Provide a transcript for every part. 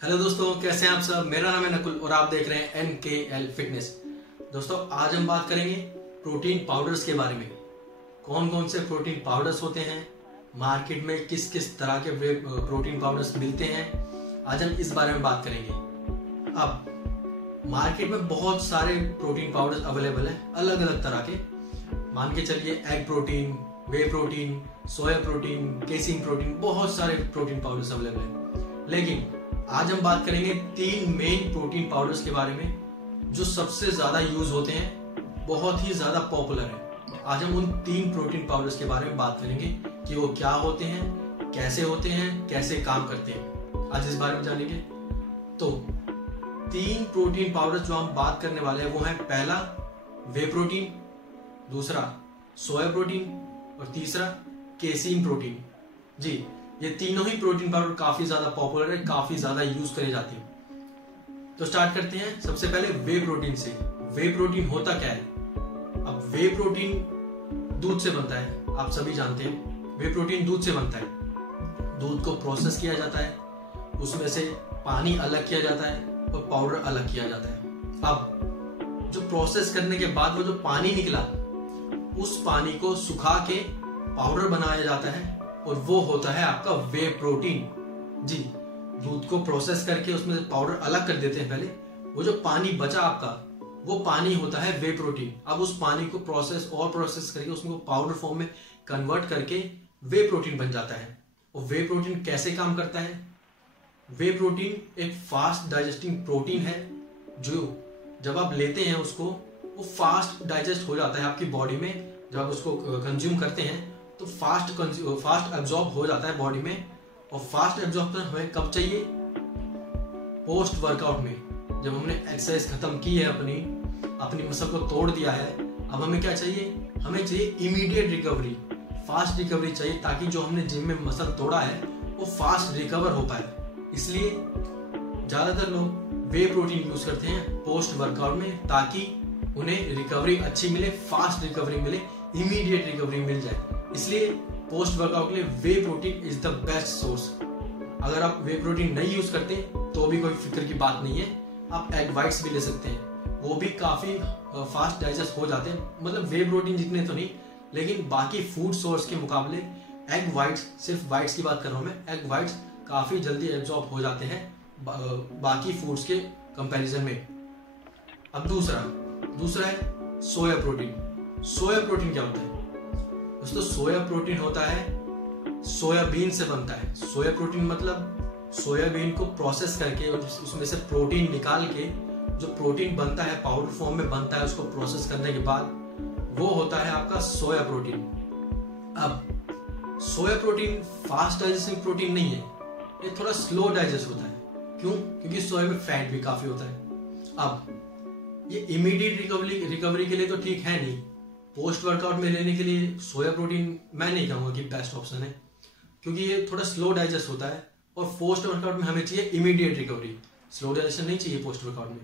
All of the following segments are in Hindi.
हेलो दोस्तों, कैसे हैं आप सब। मेरा नाम है नकुल और आप देख रहे हैं NKL फिटनेस। दोस्तों, आज हम बात करेंगे प्रोटीन पाउडर्स के बारे में। कौन कौन से प्रोटीन पाउडर्स होते हैं, मार्केट में किस किस तरह के प्रोटीन पाउडर्स मिलते हैं, आज हम इस बारे में बात करेंगे। अब मार्केट में बहुत सारे प्रोटीन पाउडर्स अवेलेबल हैं, अलग अलग तरह के। मान के चलिए egg protein, whey protein, soya protein, casein protein, बहुत सारे प्रोटीन पाउडर्स अवेलेबल हैं। लेकिन आज हम बात करेंगे 3 मेन प्रोटीन पाउडर्स के बारे में जो सबसे ज्यादा यूज होते हैं, बहुत ही ज्यादा पॉपुलर है। आज हम उन 3 प्रोटीन पाउडर्स के बारे में बात करेंगे कि वो क्या होते हैं, कैसे काम करते हैं। आज इस बारे में जानेंगे। तो 3 प्रोटीन पाउडर्स जो हम बात करने वाले हैं वो है, पहला वे प्रोटीन, दूसरा सोया प्रोटीन और तीसरा केसीन प्रोटीन। जी, ये तीनों ही प्रोटीन पाउडर काफी ज्यादा पॉपुलर है, काफी ज्यादा यूज करे जाते हैं। तो स्टार्ट करते हैं सबसे पहले वे प्रोटीन से। वे प्रोटीन होता क्या है? अब वे प्रोटीन दूध से बनता है, आप सभी जानते हैं। वे प्रोटीन दूध से बनता है। दूध को प्रोसेस किया जाता है, उसमें से पानी अलग किया जाता है और पाउडर अलग किया जाता है। अब जो प्रोसेस करने के बाद वो जो पानी निकला, उस पानी को सुखा के पाउडर बनाया जाता है और वो होता है आपका वे प्रोटीन। जी, दूध को प्रोसेस करके उसमें से पाउडर अलग कर देते हैं पहले। वो जो पानी बचा आपका, वो पानी होता है वे प्रोटीन। अब उस पानी को प्रोसेस करके उसमें पाउडर फॉर्म में कन्वर्ट करके वे प्रोटीन बन जाता है। और वे प्रोटीन कैसे काम करता है? वे प्रोटीन एक फास्ट डाइजेस्टिंग प्रोटीन है, जो जब आप लेते हैं उसको, वो फास्ट डाइजेस्ट हो जाता है आपकी बॉडी में। जब आप उसको कंज्यूम करते हैं तो फास्ट एब्जॉर्ब हो जाता है बॉडी में। और फास्ट एब्जॉर्प्शन हमें कब चाहिए? पोस्ट वर्कआउट में, जब हमने एक्सरसाइज खत्म की है, अपनी मसल को तोड़ दिया है। अब हमें क्या चाहिए? हमें चाहिए इमीडिएट रिकवरी, फास्ट रिकवरी चाहिए, ताकि जो हमने जिम में मसल तोड़ा है वो फास्ट रिकवर हो पाए। इसलिए ज्यादातर लोग वे प्रोटीन यूज करते हैं पोस्ट वर्कआउट में, ताकि उन्हें रिकवरी अच्छी मिले, फास्ट रिकवरी मिले, इमीडिएट रिकवरी मिल जाए। इसलिए पोस्ट वर्कआउट के लिए whey protein is the best source. अगर आप वे प्रोटीन नहीं यूज करते तो भी कोई फिक्र की बात नहीं है, आप एग वाइट्स भी ले सकते हैं, वो भी काफी फास्ट डाइजेस्ट हो जाते हैं। मतलब वे प्रोटीन जितने तो नहीं, लेकिन बाकी फूड सोर्स के मुकाबले एग वाइट्स, सिर्फ वाइट्स की बात कर रहा हूं मैं, एग वाइट्स काफी जल्दी एब्जॉर्ब हो जाते हैं बाकी फूड्स के कंपैरिजन में। अब दूसरा है सोया प्रोटीन। सोया प्रोटीन क्या होता है दोस्तों? सोया प्रोटीन होता है, सोयाबीन से बनता है। सोया प्रोटीन मतलब सोयाबीन को प्रोसेस करके उसमें से प्रोटीन निकाल के जो प्रोटीन बनता है, पाउडर फॉर्म में बनता है, उसको प्रोसेस करने के बाद वो होता है आपका सोया प्रोटीन। अब soya protein fast digesting protein नहीं है, ये थोड़ा स्लो डाइजेस्ट होता है। क्यों? क्योंकि सोया में फैट भी काफी होता है। अब ये इमीडिएट रिकवरी के लिए तो ठीक है नहीं। पोस्ट वर्कआउट में लेने के लिए सोया प्रोटीन मैं नहीं कहूंगा कि बेस्ट ऑप्शन है, क्योंकि ये थोड़ा स्लो डाइजेस्ट होता है और पोस्ट वर्कआउट में हमें चाहिए इमीडिएट रिकवरी। स्लो डाइजेशन नहीं चाहिए पोस्ट वर्कआउट में,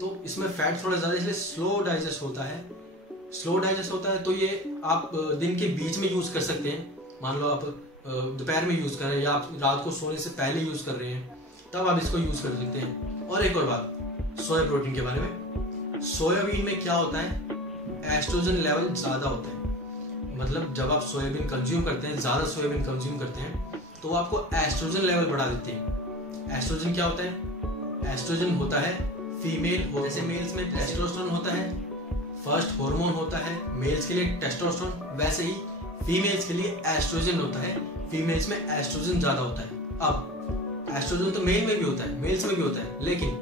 तो इसमें फैट थोड़ा ज्यादा, इसलिए स्लो डाइजेस्ट होता है। तो ये आप दिन के बीच में यूज कर सकते हैं। मान लो आप दोपहर में यूज कर रहे हैं या आप रात को सोने से पहले यूज कर रहे हैं, तब आप इसको यूज कर सकते हैं। और एक और बात सोया प्रोटीन के बारे में, सोयाबीन में क्या होता है, एस्ट्रोजन लेवल ज्यादा होता है। मतलब जब आप सोयाबीन कंज्यूम करते हैं, ज्यादा सोयाबीन कंज्यूम करते हैं, तो वो आपको एस्ट्रोजन लेवल बढ़ा देते हैं। एस्ट्रोजन क्या होता है? एस्ट्रोजन होता है फीमेल, जैसे मेल्स में टेस्टोस्टेरोन होता है, फर्स्ट हार्मोन होता है मेल्स के लिए टेस्टोस्टेरोन, वैसे ही फीमेल्स के लिए एस्ट्रोजन होता है। फीमेल्स में एस्ट्रोजन ज्यादा होता है। अब एस्ट्रोजन तो मेल में भी होता है, मेल्स में भी होता है, लेकिन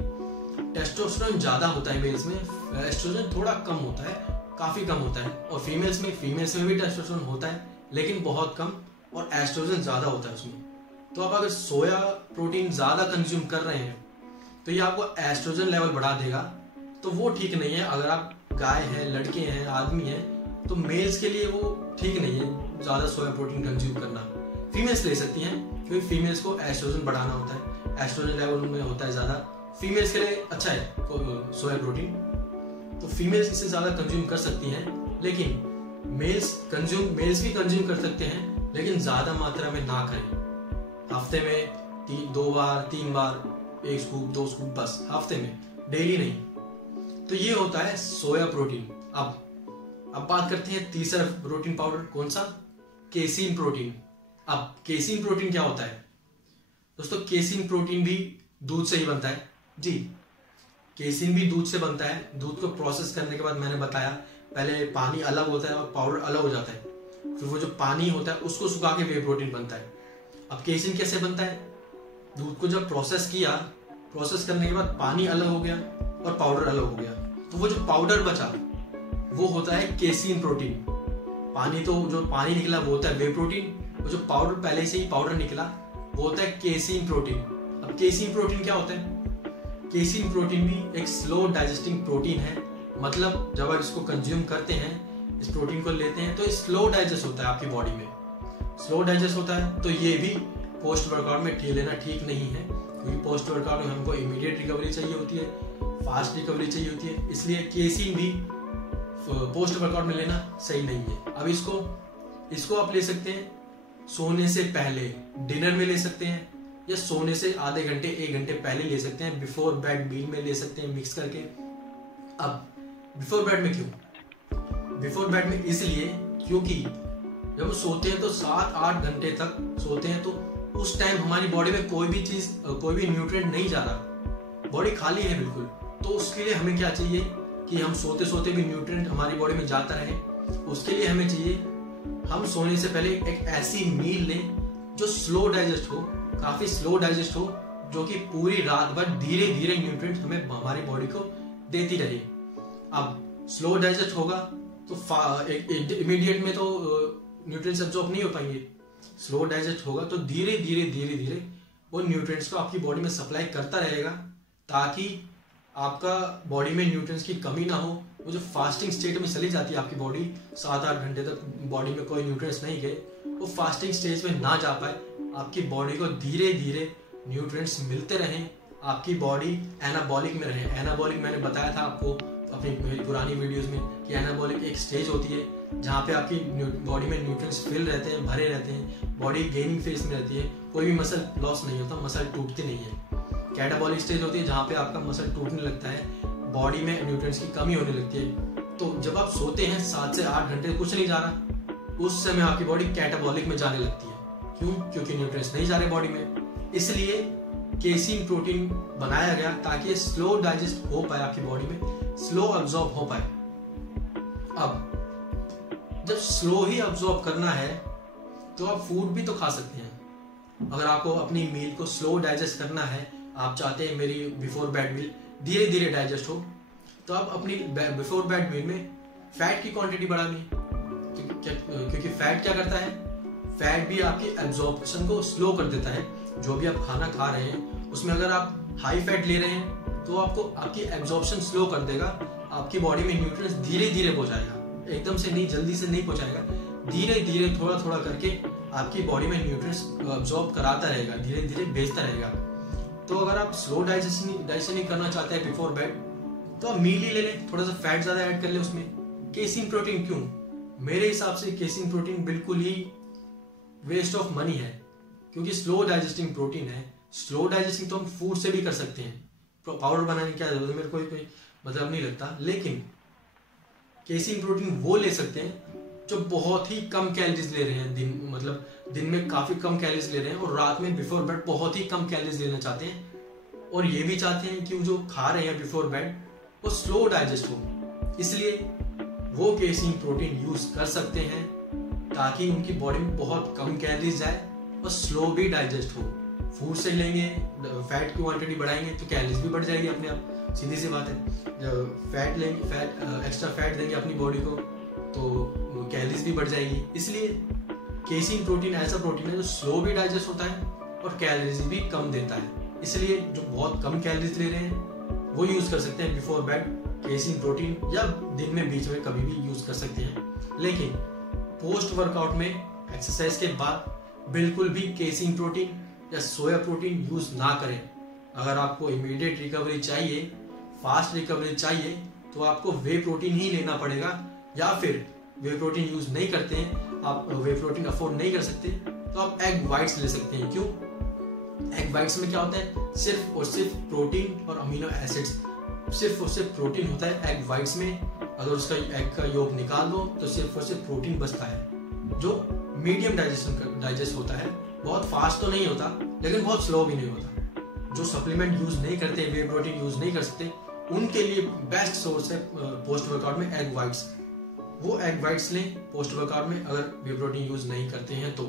टेस्टोस्टेरोन ज्यादा होता है मेल्स में, एस्ट्रोजन थोड़ा कम होता है, काफी कम होता है। और फीमेल्स में भी टेस्टोस्टेरोन होता है, लेकिन बहुत कम, और एस्ट्रोजन ज्यादा होता है उसमें। तो आप अगर सोया प्रोटीन ज्यादा कंज्यूम कर रहे हैं तो ये आपको एस्ट्रोजन लेवल बढ़ा देगा, तो वो ठीक नहीं है। अगर आप गाय हैं, लड़के हैं, आदमी हैं, तो मेल्स के लिए वो ठीक नहीं है ज्यादा सोया प्रोटीन कंज्यूम करना। फीमेल्स ले सकती हैं, क्योंकि फीमेल्स को एस्ट्रोजन बढ़ाना होता है, एस्ट्रोजन लेवल उनमें होता है ज्यादा। फीमेल्स के लिए अच्छा है सोया प्रोटीन, तो फीमेल्स इसे ज्यादा कंज्यूम कर सकती हैं। लेकिन मेल्स भी कंज्यूम कर सकते हैं, लेकिन ज्यादा मात्रा में ना करें। हफ्ते में 2 बार 3 बार 1 स्कूप 2 स्कूप बस हफ्ते में, डेली नहीं। तो ये होता है सोया प्रोटीन। अब बात करते हैं तीसरा प्रोटीन पाउडर, कौन सा? Casein protein. अब केसीन प्रोटीन क्या होता है दोस्तों? केसीन प्रोटीन भी दूध से ही बनता है जी। केसीन भी दूध से बनता है। दूध को प्रोसेस करने के बाद मैंने बताया पहले पानी अलग होता है और पाउडर अलग हो जाता है, फिर वो जो पानी होता है उसको सुखा के वे प्रोटीन बनता है। अब केसीन कैसे बनता है? दूध को जब प्रोसेस किया, प्रोसेस करने के बाद पानी अलग हो गया और पाउडर अलग हो गया, तो वो जो पाउडर बचा वो होता है केसीन प्रोटीन। पानी तो जो पानी निकला वो होता है वे प्रोटीन, वो जो पाउडर पहले से ही पाउडर निकला वो होता है केसीन प्रोटीन। अब केसीन प्रोटीन क्या होता है? केसीन प्रोटीन भी एक स्लो डाइजेस्टिंग प्रोटीन है। मतलब जब आप इसको कंज्यूम करते हैं, इस प्रोटीन को लेते हैं, तो स्लो डाइजेस्ट होता है आपकी बॉडी में, स्लो डाइजेस्ट होता है। तो ये भी पोस्ट वर्कआउट में लेना ठीक नहीं है, क्योंकि पोस्ट वर्कआउट में हमको इमीडिएट रिकवरी चाहिए होती है, फास्ट रिकवरी चाहिए होती है, इसलिए केसीन भी पोस्ट वर्कआउट में लेना सही नहीं है। अब इसको आप ले सकते हैं सोने से पहले, डिनर में ले सकते हैं, या सोने से आधे घंटे 1 घंटे पहले ले सकते हैं, बिफोर बेड मील में ले सकते हैं मिक्स करके। अब बिफोर बेड में क्यों? बिफोर बेड में इसलिए क्योंकि जब वो सोते हैं तो 7-8 घंटे तक सोते हैं, तो उस टाइम हमारी बॉडी में कोई भी न्यूट्रिएंट नहीं जा रहा, बॉडी खाली है बिल्कुल। तो उसके लिए हमें क्या चाहिए कि हम सोते सोते भी न्यूट्रिएंट हमारी बॉडी में जाता रहे। उसके लिए हमें चाहिए हम सोने से पहले एक ऐसी मील लें जो स्लो डाइजेस्ट हो, काफी स्लो डाइजेस्ट हो, जो कि पूरी रात भर धीरे धीरे न्यूट्रिएंट हमें हमारी बॉडी को देती रहे। अब स्लो डाइजेस्ट होगा तो इमीडिएट में तो न्यूट्रिएंट्स एब्जॉर्ब नहीं हो पाएंगे। स्लो डाइजेस्ट होगा तो धीरे धीरे वो न्यूट्रिएंट्स को आपकी बॉडी में सप्लाई करता रहेगा, ताकि आपका बॉडी में न्यूट्रिएंट्स की कमी ना हो। वो जो फास्टिंग स्टेट में चली जाती है आपकी बॉडी, 7-8 घंटे तक बॉडी में कोई न्यूट्रिएंट्स नहीं गए, वो फास्टिंग स्टेज में ना जा पाए, आपकी बॉडी को धीरे धीरे न्यूट्रिएंट्स मिलते रहें, आपकी बॉडी एनाबॉलिक में रहे। एनाबॉलिक मैंने बताया था आपको अपनी मेरी पुरानी वीडियोस में कि एनाबॉलिक एक स्टेज होती है जहाँ पे आपकी बॉडी में न्यूट्रिएंट्स फिल रहते हैं, भरे रहते हैं, बॉडी गेनिंग फेज में रहती है, कोई भी मसल लॉस नहीं होता, मसल टूटती नहीं है। कैटाबॉलिक स्टेज होती है जहाँ पे आपका मसल टूटने लगता है, बॉडी में न्यूट्रिएंट्स की कमी होने लगती है। तो जब आप सोते हैं 7 से 8 घंटे कुछ नहीं जा रहा, उस समय आपकी बॉडी कैटाबॉलिक में जाने लगती है। क्यों? क्योंकि न्यूट्रिएंट्स नहीं जा रहे बॉडी में। इसलिए केसीन प्रोटीन बनाया गया ताकि ये स्लो डाइजेस्ट हो पाए, आपकी बॉडी में स्लो अब्सॉर्ब हो पाए। अब जब स्लो ही अब्सॉर्ब करना है तो आप फूड भी तो खा सकते हैं। अगर आपको अपनी मील को स्लो डाइजेस्ट करना है, आप चाहते हैं मेरी बिफोर बेड मील धीरे धीरे डाइजेस्ट हो, तो आप अपनी बिफोर बेड मील में फैट की क्वांटिटी बढ़ानी, क्योंकि फैट क्या करता है? फैट भी आपकी एब्जॉर्प्शन को स्लो कर देता है। जो भी आप खाना खा रहे हैं उसमें अगर आप हाई फैट ले रहे हैं तो आपको आपकी एब्जॉर्प्शन स्लो कर देगा, आपकी बॉडी में न्यूट्रिएंट्स धीरे धीरे पहुंचाएगा, एकदम से नहीं, जल्दी से नहीं पहुंचाएगा, धीरे धीरे थोड़ा थोड़ा करके आपकी बॉडी में न्यूट्रिएंट्स एब्जॉर्ब कराता रहेगा, धीरे धीरे भेजता रहेगा। तो अगर आप स्लो डाइजेशन करना चाहते हैं बिफोर बेड, तो आप मील ही ले लें, थोड़ा सा फैट ज्यादा ऐड कर ले उसमें। केसीन प्रोटीन क्यों? मेरे हिसाब से केसीन प्रोटीन बिल्कुल ही वेस्ट ऑफ मनी है, क्योंकि स्लो डाइजेस्टिंग प्रोटीन है। स्लो डाइजेस्टिंग तो हम फूड से भी कर सकते हैं, पाउडर बनाने की क्या जरूरत है, मेरे को कोई मतलब नहीं लगता। लेकिन केसीन प्रोटीन वो ले सकते हैं जो बहुत ही कम कैलोरीज ले रहे हैं, मतलब दिन में काफी कम कैलोरीज ले रहे हैं, और रात में बिफोर बेड बहुत ही कम कैलोरीज लेना चाहते हैं, और ये भी चाहते हैं कि वो जो खा रहे हैं बिफोर बेड वो स्लो डाइजेस्ट हो। इसलिए वो केसीन प्रोटीन यूज कर सकते हैं ताकि उनकी बॉडी में बहुत कम कैलोरीज जाए और स्लो भी डाइजेस्ट हो। फूड से लेंगे, फैट की क्वांटिटी बढ़ाएंगे तो कैलोरीज भी बढ़ जाएगी अपने आप, सीधी सी बात है। जब फैट लेंगे, एक्स्ट्रा फैट देंगे अपनी बॉडी को तो कैलोरीज भी बढ़ जाएगी। इसलिए केसीन प्रोटीन ऐसा प्रोटीन है जो स्लो भी डाइजेस्ट होता है और कैलोरीज भी कम देता है। इसलिए जो बहुत कम कैलोरीज ले रहे हैं वो यूज कर सकते हैं बिफोर बेड केसीन प्रोटीन, या दिन में बीच में कभी भी यूज कर सकते हैं। लेकिन पोस्ट वर्कआउट में एक्सरसाइज के बाद बिल्कुल भी केसीन प्रोटीन या सोया प्रोटीन यूज ना करें। अगर आपको इमीडिएट रिकवरी चाहिए, फास्ट रिकवरी चाहिए, तो आपको वे प्रोटीन ही लेना पड़ेगा, या फिर वे प्रोटीन यूज नहीं करते हैं, आप वे प्रोटीन अफोर्ड नहीं कर सकते, तो आप एग वाइट्स ले सकते हैं। क्यों? एग वाइट्स में क्या होता है, सिर्फ और सिर्फ प्रोटीन और अमीनो एसिड्स, सिर्फ और सिर्फ प्रोटीन होता है एग वाइट्स में। अगर उसका एग का योग निकाल दो तो सिर्फ और सिर्फ प्रोटीन बचता है, जो मीडियम डाइजेस्ट होता है। बहुत फास्ट तो नहीं होता, लेकिन बहुत स्लो भी नहीं होता। जो सप्लीमेंट यूज नहीं करते, वे प्रोटीन यूज नहीं कर सकते, उनके लिए बेस्ट सोर्स है पोस्ट वर्कआउट में एग वाइट्स। वो एग वाइट्स लें पोस्ट वर्कआउट में, अगर वे प्रोटीन यूज नहीं करते हैं तो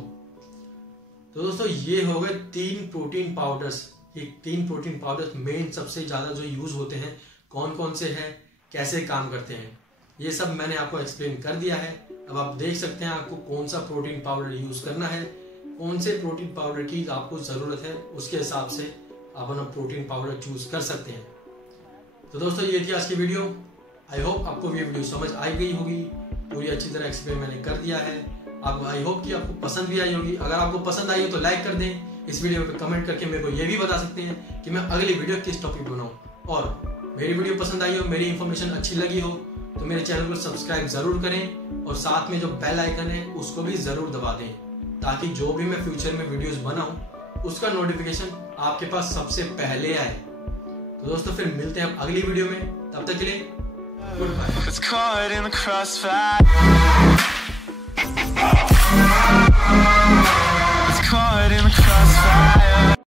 दोस्तों ये हो गए 3 प्रोटीन पाउडर्स। ये 3 प्रोटीन पाउडर्स मेन सबसे ज्यादा जो यूज होते हैं, कौन कौन से हैं, कैसे काम करते हैं, ये सब मैंने आपको एक्सप्लेन कर दिया है। अब आप देख सकते हैं आपको कौन सा प्रोटीन पाउडर यूज करना है, कौन से प्रोटीन पाउडर की आपको जरूरत है, उसके हिसाब से आप अपना प्रोटीन पाउडर चूज कर सकते हैं। तो दोस्तों ये थी आज की वीडियो। आई होप आपको ये वीडियो समझ आई गई होगी, पूरी अच्छी तरह एक्सप्लेन मैंने कर दिया है। आपको आई होप कि आपको पसंद भी आई होगी। अगर आपको पसंद आई हो तो लाइक कर दें, इस वीडियो पे कमेंट करके मेरे को ये भी बता सकते हैं कि मैं अगली वीडियो किस टॉपिक बनाऊं। और मेरी वीडियो पसंद आई हो, मेरी इंफॉर्मेशन अच्छी लगी हो तो मेरे चैनल को सब्सक्राइब जरूर करें और साथ में जो बेल आइकन है उसको भी जरूर दबा दें, ताकि जो भी मैं फ्यूचर में वीडियोस बनाऊं उसका नोटिफिकेशन आपके पास सबसे पहले आए। तो दोस्तों फिर मिलते हैं अगली वीडियो में, तब तक के लिए गुड बाय।